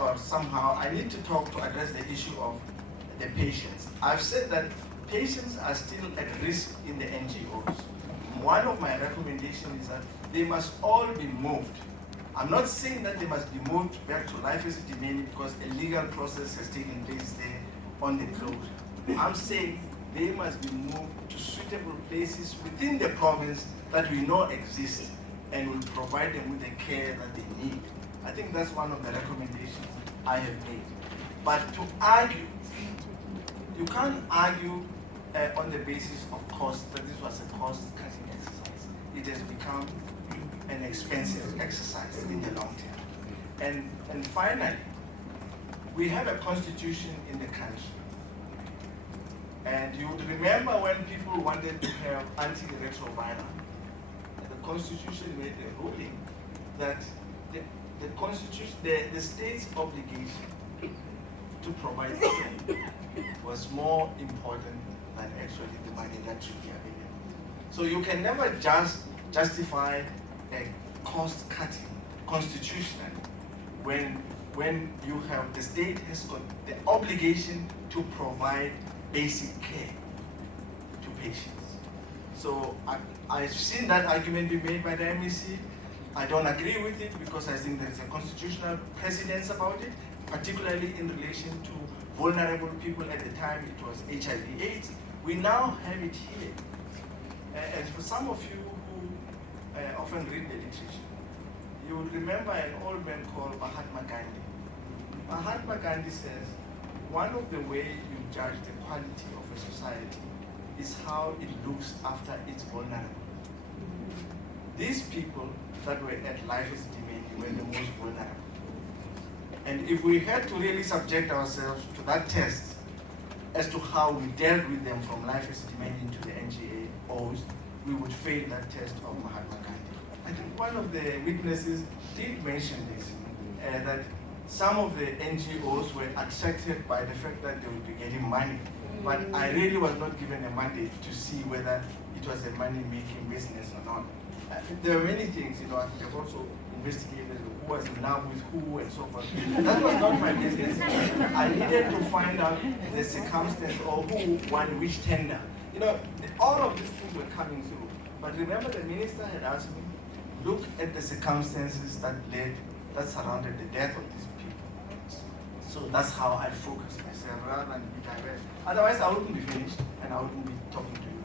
or somehow I need to talk to address the issue of the patients. I've said that patients are still at risk in the NGOs. One of my recommendations is that they must all be moved. I'm not saying that they must be moved back to life as a domain because a legal process has taken place there on the globe. I'm saying they must be moved to suitable places within the province that we know exist and will provide them with the care that they need. I think that's one of the recommendations I have made. But to argue, you can't argue on the basis of cost, that this was a cost-cutting exercise. It has become an expensive exercise in the long term. And finally, we have a constitution in the country. And you would remember when people wanted to have anti-retroviral, the constitution made a ruling that the constitution, the state's obligation to provide care was more important than actually the money that should be available. So you can never just justify a cost cutting constitutionally when you have the state has got the obligation to provide basic care to patients. So I've seen that argument be made by the MEC. I don't agree with it because I think there's a constitutional precedence about it, particularly in relation to vulnerable people. At the time it was HIV/AIDS. We now have it here. And for some of you who often read the literature, you will remember an old man called Mahatma Gandhi. Mahatma Gandhi says, one of the ways you judge the quality of a society is how it looks after its vulnerable. These people that were at life as demanding were the most vulnerable. And if we had to really subject ourselves to that test as to how we dealt with them from life as demanding to the NGOs, we would fail that test of Mahatma Gandhi. I think one of the witnesses did mention this, that some of the NGOs were attracted by the fact that they would be getting money. But I really was not given a mandate to see whether it was a money-making business or not. There were many things, I could have also investigated who was in love with who and so forth. That was not my business. I needed to find out the circumstance or who won which tender. All of these things were coming through. But remember, the minister had asked me, look at the circumstances that surrounded the death of these people. So that's how I focused myself rather than be diverse. Otherwise, I wouldn't be finished and I wouldn't be talking to you.